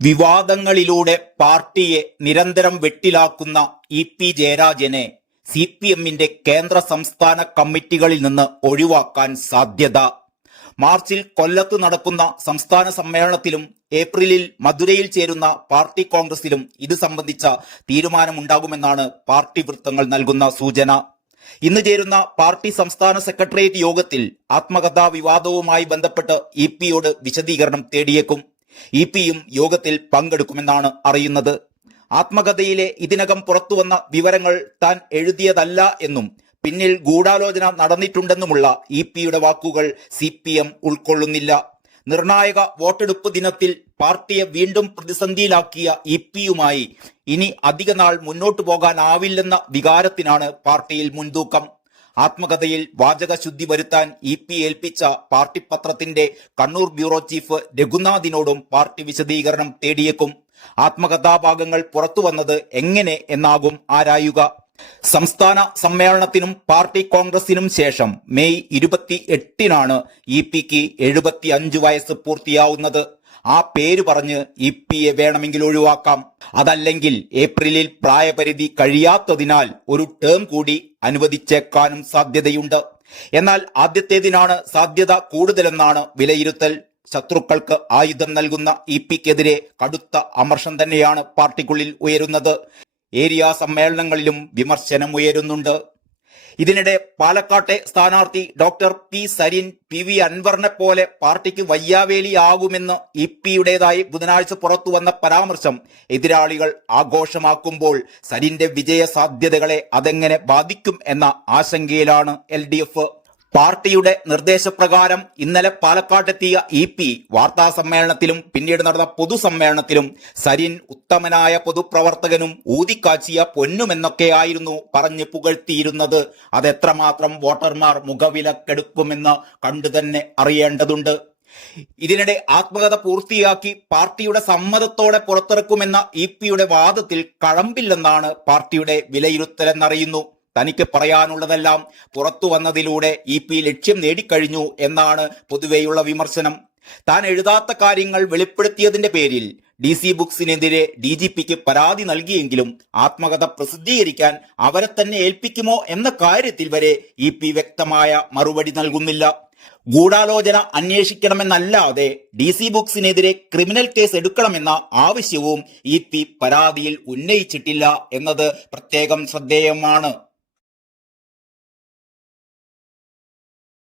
വിവാദങ്ങളിലൂടെ പാർട്ടിയെ നിരന്തരം വെട്ടിലാക്കുന്ന ഇ.പി. ജയരാജനെ CPM-ന്റെ കേന്ദ്ര സംസ്ഥാന കമ്മിറ്റികളിൽ നിന്ന് ഒഴിവാക്കാൻ സാധ്യത. മാർച്ചിൽ കൊല്ലത്ത് നടക്കുന്ന സംസ്ഥാന സമ്മേളനത്തിലും ഏപ്രിലിൽ മധുരയിൽ ചേരുന്ന പാർട്ടി കോൺഗ്രസിലും ഇത് സംബന്ധിച്ച തീരുമാനമുണ്ടാകുമെന്നാണ് പാർട്ടി വൃത്തങ്ങൾ നൽകുന്ന സൂചന. ഇന്ന് ചേരുന്ന പാർട്ടി സംസ്ഥാന സെക്രട്ടേറിയറ്റ് യോഗത്തിൽ ആത്മകഥാ വിവാദവുമായി ബന്ധപ്പെട്ട് ഇ.പി.യോട് വിശദീകരണം തേടിയേക്കും. ഇ.പി.യും യോഗത്തിൽ പങ്കെടുക്കുമെന്നാണ് അറിയുന്നത്. ആത്മകഥയിലെ ഇതിനകം പുറത്തുവന്ന വിവരങ്ങൾ താൻ എഴുതിയതല്ല എന്നും പിന്നിൽ ഗൂഢാലോചന നടന്നിട്ടുണ്ടെന്നുമുള്ള ഇ.പി.യുടെ വാക്കുകൾ CPM ഉൾക്കൊള്ളുന്നില്ല. നിർണായക വോട്ടെടുപ്പ് ദിനത്തിൽ പാർട്ടിയെ വീണ്ടും പ്രതിസന്ധിയിലാക്കിയ ഇ.പി.യുമായി ഇനി അധിക നാൾ മുന്നോട്ടു പോകാനാവില്ലെന്ന വികാരത്തിനാണ് പാർട്ടിയിൽ മുൻതൂക്കം. ആത്മകഥയിൽ വാചകശുദ്ധി വരുത്താൻ ഇ.പി. ഏൽപ്പിച്ച പാർട്ടി പത്രത്തിന്റെ കണ്ണൂർ ബ്യൂറോ ചീഫ് രഘുനാഥിനോടും പാർട്ടി വിശദീകരണം തേടിയേക്കും. ആത്മകഥാഭാഗങ്ങൾ പുറത്തു വന്നത് എങ്ങനെ എന്നാകും ആരായുക. സംസ്ഥാന സമ്മേളനത്തിനും പാർട്ടി കോൺഗ്രസിനും ശേഷം മെയ് 28-നാണ് ഇ.പി.ക്ക് 75 വയസ്സ് പൂർത്തിയാവുന്നത്. ആ പേര് പറഞ്ഞ് ഇ.പി.യെ വേണമെങ്കിൽ ഒഴിവാക്കാം. അതല്ലെങ്കിൽ ഏപ്രിലിൽ പ്രായപരിധി കഴിയാത്തതിനാൽ ഒരു ടേം കൂടി അനുവദിച്ചേക്കാനും സാധ്യതയുണ്ട്. എന്നാൽ ആദ്യത്തേതിനാണ് സാധ്യത കൂടുതലെന്നാണ് വിലയിരുത്തൽ. ശത്രുക്കൾക്ക് ആയുധം നൽകുന്ന ഇ.പി.ക്കെതിരെ കടുത്ത അമർഷം തന്നെയാണ് പാർട്ടിക്കുള്ളിൽ ഉയരുന്നത്. ഏരിയ സമ്മേളനങ്ങളിലും വിമർശനം ഉയരുന്നുണ്ട്. ഇതിനിടെ പാലക്കാട്ടെ സ്ഥാനാർത്ഥി ഡോക്ടർ പി സരിൻ PV അൻവറിനെ പോലെ പാർട്ടിക്ക് വയ്യാവേലിയാകുമെന്ന് ഇ.പി.യുടേതായി ബുധനാഴ്ച പുറത്തുവന്ന പരാമർശം എതിരാളികൾ ആഘോഷമാക്കുമ്പോൾ സരിന്റെ വിജയ സാധ്യതകളെ അതെങ്ങനെ ബാധിക്കും എന്ന ആശങ്കയിലാണ് LDF. പാർട്ടിയുടെ നിർദ്ദേശപ്രകാരം ഇന്നലെ പാലക്കാട്ടെത്തിയ ഇ.പി. വാർത്താ സമ്മേളനത്തിലും പിന്നീട് നടന്ന പൊതുസമ്മേളനത്തിലും സരിൻ ഉത്തമനായ പൊതുപ്രവർത്തകനും ഊതിക്കാച്ചിയ പൊന്നുമെന്നൊക്കെയായിരുന്നു പറഞ്ഞ് പുകഴ്ത്തിയിരുന്നത്. അതെത്രമാത്രം വോട്ടർമാർ മുഖവിലക്കെടുക്കുമെന്ന് കണ്ടുതന്നെ അറിയേണ്ടതുണ്ട്. ഇതിനിടെ ആത്മകഥ പൂർത്തിയാക്കി പാർട്ടിയുടെ സമ്മതത്തോടെ പുറത്തിറക്കുമെന്ന ഇ.പി.യുടെ വാദത്തിൽ കഴമ്പില്ലെന്നാണ് പാർട്ടിയുടെ വിലയിരുത്തലെന്നറിയുന്നു. തനിക്ക് പറയാനുള്ളതെല്ലാം പുറത്തു വന്നതിലൂടെ ഇ.പി. ലക്ഷ്യം നേടിക്കഴിഞ്ഞു എന്നാണ് പൊതുവെയുള്ള വിമർശനം. താൻ എഴുതാത്ത കാര്യങ്ങൾ വെളിപ്പെടുത്തിയതിന്റെ പേരിൽ DC ബുക്സിനെതിരെ DGPക്ക് പരാതി നൽകിയെങ്കിലും ആത്മകഥ പ്രസിദ്ധീകരിക്കാൻ അവരെ തന്നെ ഏൽപ്പിക്കുമോ എന്ന കാര്യത്തിൽ വരെ ഇ.പി. വ്യക്തമായ മറുപടി നൽകുന്നില്ല. ഗൂഢാലോചന അന്വേഷിക്കണമെന്നല്ലാതെ DC ബുക്സിനെതിരെ ക്രിമിനൽ കേസ് എടുക്കണമെന്ന ആവശ്യവും ഇ.പി. പരാതിയിൽ ഉന്നയിച്ചിട്ടില്ല എന്നത് പ്രത്യേകം ശ്രദ്ധേയമാണ്.